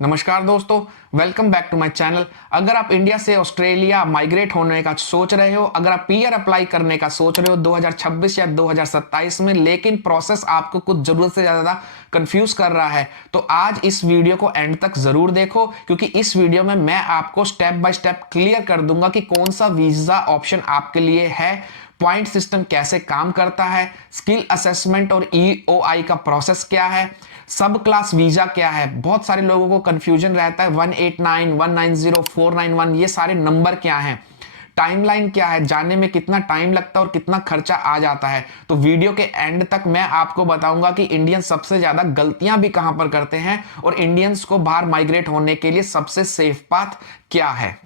नमस्कार दोस्तों, welcome back to my channel. अगर आप इंडिया से ऑस्ट्रेलिया माइग्रेट होने का सोच रहे हो, अगर आप पीआर अप्लाई करने का सोच रहे हो 2026 या 2027 में, लेकिन प्रोसेस आपको कुछ जरूरत से ज्यादा कंफ्यूज कर रहा है, तो आज इस वीडियो को एंड तक जरूर देखो, क्योंकि इस वीडियो में मैं आपको स्टेप बाय स्टेप क्लियर कर दूंगा कि कौन सा वीजा ऑप्शन आपके लिए है, पॉइंट सिस्टम कैसे काम करता है, स्किल असेसमेंट और ईओआई का प्रोसेस क्या है, सब क्लास वीजा क्या है। बहुत सारे लोगों को कंफ्यूजन रहता है 189, 190, 491 ये सारे नंबर क्या हैं, टाइमलाइन क्या है, जानने में कितना टाइम लगता है और कितना खर्चा आ जाता है। तो वीडियो के एंड तक मैं आपको बताऊंगा कि इंडियंस सबसे ज्यादा गलतियां भी कहां पर करते हैं और इंडियंस को बाहर माइग्रेट होने के लिए सबसे सेफ पाथ क्या है।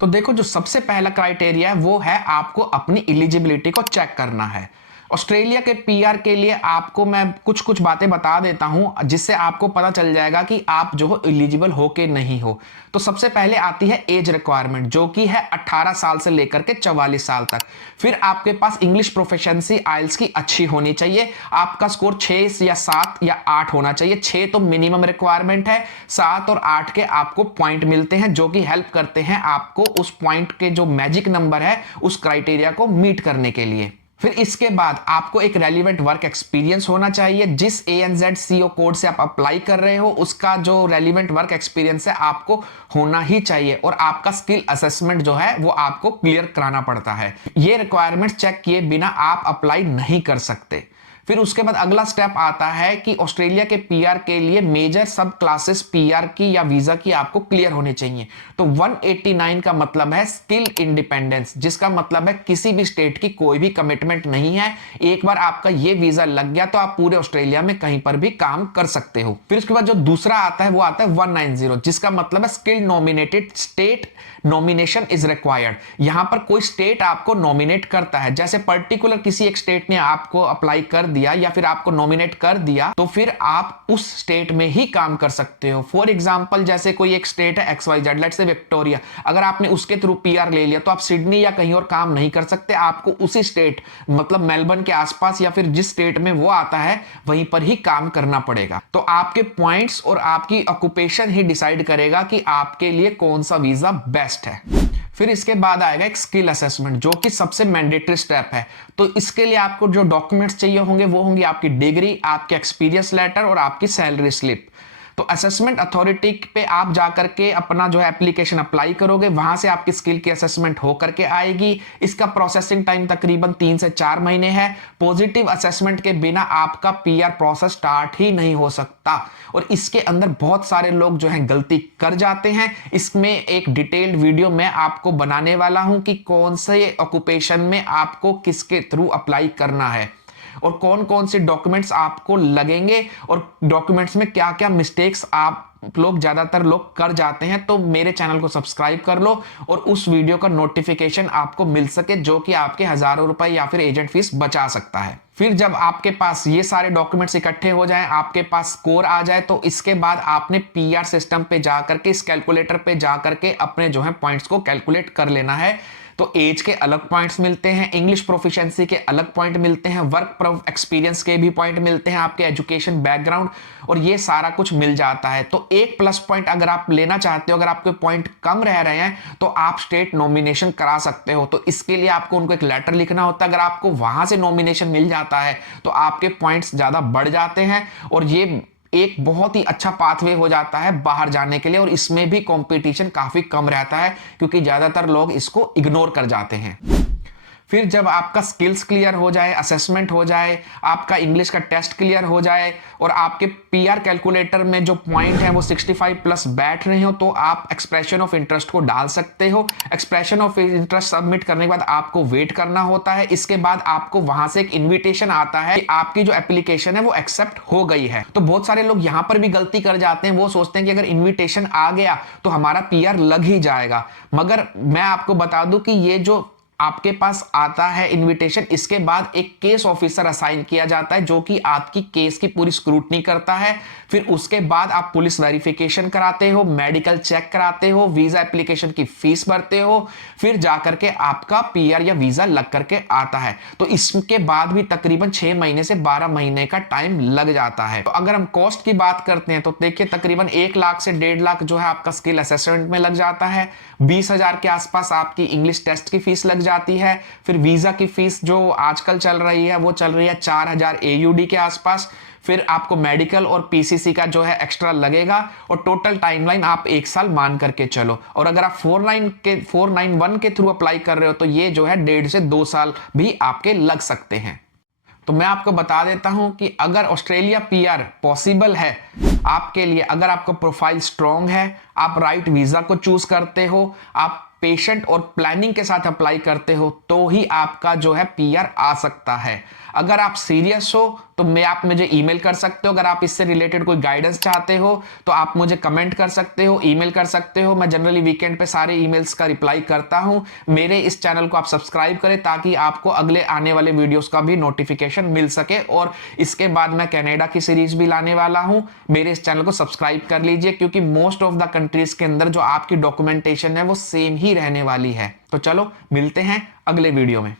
तो देखो, जो सबसे पहला क्राइटेरिया है वो है आपको अपनी एलिजिबिलिटी को चेक करना है। ऑस्ट्रेलिया के पीआर के लिए आपको मैं कुछ कुछ बातें बता देता हूं, जिससे आपको पता चल जाएगा कि आप जो हो एलिजिबल हो के नहीं हो। तो सबसे पहले आती है एज रिक्वायरमेंट, जो कि है 18 साल से लेकर के 44 साल तक। फिर आपके पास इंग्लिश प्रोफिशिएंसी आइल्स की अच्छी होनी चाहिए। आपका स्कोर 6 या 7 या 8 होना चाहिए। 6 तो मिनिमम रिक्वायरमेंट है, 7 और 8 के आपको पॉइंट मिलते हैं, जो कि हेल्प करते हैं आपको उस पॉइंट के जो मैजिक नंबर है उस क्राइटेरिया को मीट करने के लिए। फिर इसके बाद आपको एक रेलिवेंट वर्क एक्सपीरियंस होना चाहिए। जिस ANZ CO कोड से आप अप्लाई कर रहे हो उसका जो रेलिवेंट वर्क एक्सपीरियंस है आपको होना ही चाहिए, और आपका स्किल असेसमेंट जो है वो आपको क्लियर कराना पड़ता है। ये रिक्वायरमेंट चेक किए बिना आप अप्लाई नहीं कर सकते। फिर उसके बाद अगला स्टेप आता है कि ऑस्ट्रेलिया के पीआर के लिए मेजर सब क्लासेस पीआर की या वीजा की आपको क्लियर होनी चाहिए। तो 189 का मतलब है स्किल इंडिपेंडेंस, जिसका मतलब है किसी भी स्टेट की कोई भी कमिटमेंट नहीं है। एक बार आपका ये वीजा लग गया तो आप पूरे ऑस्ट्रेलिया में कहीं पर भी काम कर सकते हो। फिर उसके बाद जो दूसरा आता है वो आता है 190, जिसका मतलब है skill nominated state nomination is required. यहां पर कोई स्टेट आपको नॉमिनेट करता है, जैसे पर्टिकुलर किसी एक स्टेट ने आपको अप्लाई कर दिया या फिर आपको नॉमिनेट कर दिया, तो फिर आप उस स्टेट में ही काम कर सकते हो। फॉर एग्जांपल, जैसे कोई एक स्टेट है XYZ, लेट्स से विक्टोरिया, अगर आपने उसके थ्रू पीआर ले लिया तो आप सिडनी या कहीं और काम नहीं कर सकते। आपको उसी स्टेट मतलब मेलबर्न के आसपास या फिर जिस स्टेट में वो आता है वहीं पर ही काम करना पड़ेगा। तो आपके पॉइंट्स और आपकी ऑक्यूपेशन ही डिसाइड करेगा कि आपके लिए कौन सा वीजा बेस्ट है। फिर इसके बाद आएगा एक स्किल असेसमेंट, जो कि सबसे मैंडेटरी स्टेप है। तो इसके लिए आपको जो डॉक्यूमेंट्स चाहिए होंगे वो होंगे आपकी डिग्री, आपके एक्सपीरियंस लेटर और आपकी सैलरी स्लिप। तो असेसमेंट अथॉरिटी पे आप जाकर के अपना जो है एप्लीकेशन अप्लाई करोगे, वहां से आपकी स्किल की असेसमेंट हो करके आएगी। इसका प्रोसेसिंग टाइम तकरीबन 3 से 4 महीने है। पॉजिटिव असेसमेंट के बिना आपका पीआर प्रोसेस स्टार्ट ही नहीं हो सकता, और इसके अंदर बहुत सारे लोग जो है गलती कर जाते हैं। इसमें एक डिटेल्ड वीडियो मैं आपको बनाने वाला हूं कि कौन से ऑक्यूपेशन में आपको किसके थ्रू अप्लाई करना है और कौन कौन से डॉक्यूमेंट्स आपको लगेंगे, और डॉक्यूमेंट्स में क्या क्या मिस्टेक्स आप लोग ज्यादातर लोग कर जाते हैं। तो मेरे चैनल को सब्सक्राइब कर लो और उस वीडियो का नोटिफिकेशन आपको मिल सके, जो कि आपके हजारों रुपए या फिर एजेंट फीस बचा सकता है। फिर जब आपके पास ये सारे डॉक्यूमेंट्स इकट्ठे हो जाएं, आपके पास स्कोर आ जाए, तो इसके बाद आपने पीआर सिस्टम पे जाकर के, इस कैलकुलेटर पे जाकर के अपने जो है पॉइंट्स को कैलकुलेट कर लेना है। तो एज के अलग पॉइंट्स मिलते हैं, इंग्लिश प्रोफिशिएंसी के अलग पॉइंट मिलते हैं, वर्क एक्सपीरियंस के भी पॉइंट मिलते हैं, आपके एजुकेशन बैकग्राउंड, और ये सारा कुछ मिल जाता है। तो एक प्लस पॉइंट अगर आप लेना चाहते हो, अगर आपके पॉइंट कम रह रहे हैं तो आप स्टेट नॉमिनेशन करा सकते हो। तो इसके लिए आपको उनको एक लेटर लिखना होता है। अगर आपको वहां से नॉमिनेशन मिल जाता है तो आपके पॉइंट्स ज्यादा बढ़ जाते हैं, और ये एक बहुत ही अच्छा पाथवे हो जाता है बाहर जाने के लिए। और इसमें भी कंपटीशन काफी कम रहता है, क्योंकि ज्यादातर लोग इसको इग्नोर कर जाते हैं। फिर जब आपका स्किल्स क्लियर हो जाए, असेसमेंट हो जाए, आपका इंग्लिश का टेस्ट क्लियर हो जाए, और आपके पीआर कैलकुलेटर में जो पॉइंट है वो 65 प्लस बैठ रहे हो, तो आप एक्सप्रेशन ऑफ इंटरेस्ट को डाल सकते हो। एक्सप्रेशन ऑफ इंटरेस्ट सबमिट करने के बाद आपको वेट करना होता है। इसके बाद आपको वहां से एक इन्विटेशन आता है कि आपकी जो एप्लीकेशन है वो एक्सेप्ट हो गई है। तो बहुत सारे लोग यहां पर भी गलती कर जाते हैं, वो सोचते हैं कि अगर इन्विटेशन आ गया तो हमारा पीआर लग ही जाएगा। मगर मैं आपको बता दूं कि ये जो आपके पास आता है इनविटेशन, इसके बाद एक केस ऑफिसर असाइन किया जाता है जो कि आपकी केस की पूरी स्क्रूटनी करता है। फिर उसके बाद आप पुलिस वेरिफिकेशन कराते हो, मेडिकल चेक कराते हो, वीजा एप्लीकेशन की फीस भरते हो, फिर जाकर के आपका पीआर या वीजा लग करके आता है। तो इसके बाद भी तकरीबन 6 महीने से 12 महीने का टाइम लग जाता है। तो अगर हम कॉस्ट की बात करते हैं तो देखिए तकरीबन 1 लाख से 1.5 लाख जो है आपका स्किल असेसमेंट में लग जाता है। 20,000 के आसपास आपकी इंग्लिश टेस्ट की फीस लग जाती है। फिर वीजा की फीस जो आजकल चल रही है वो चल रही है 4,000 AUD के आसपास। फिर आपको मेडिकल और पीसीसी का जो है एक्स्ट्रा लगेगा और टोटल टाइमलाइन आप 1 साल मान करके चलो। और अगर आप 491 के थ्रू अप्लाई कर रहे हो तो ये जो है 1.5 से 2 साल भी आपके लग सकते हैं। तो मैं आपको बता देता हूं कि अगर ऑस्ट्रेलिया पीआर पॉसिबल है आपके लिए, अगर आपका प्रोफाइल स्ट्रांग है, आप राइट वीजा को चूज करते हो, आप पेशेंट और प्लानिंग के साथ अप्लाई करते हो, तो ही आपका जो है पीआर आ सकता है। अगर आप सीरियस हो तो आप मुझे ईमेल कर सकते हो। अगर आप इससे रिलेटेड कोई गाइडेंस चाहते हो तो आप मुझे कमेंट कर सकते हो, ईमेल कर सकते हो। मैं जनरली वीकेंड पे सारे ईमेल्स का रिप्लाई करता हूं। मेरे इस चैनल को आप सब्सक्राइब करें ताकि आपको अगले आने वाले वीडियोस का भी नोटिफिकेशन मिल सके। और इसके बाद मैं कनाडा की सीरीज भी लाने वाला हूं। मेरे इस चैनल को सब्सक्राइब कर लीजिए क्योंकि मोस्ट ऑफ द कंट्रीज के अंदर जो आपकी डॉक्यूमेंटेशन है वो सेम ही रहने वाली है। तो चलो मिलते हैं अगले वीडियो में।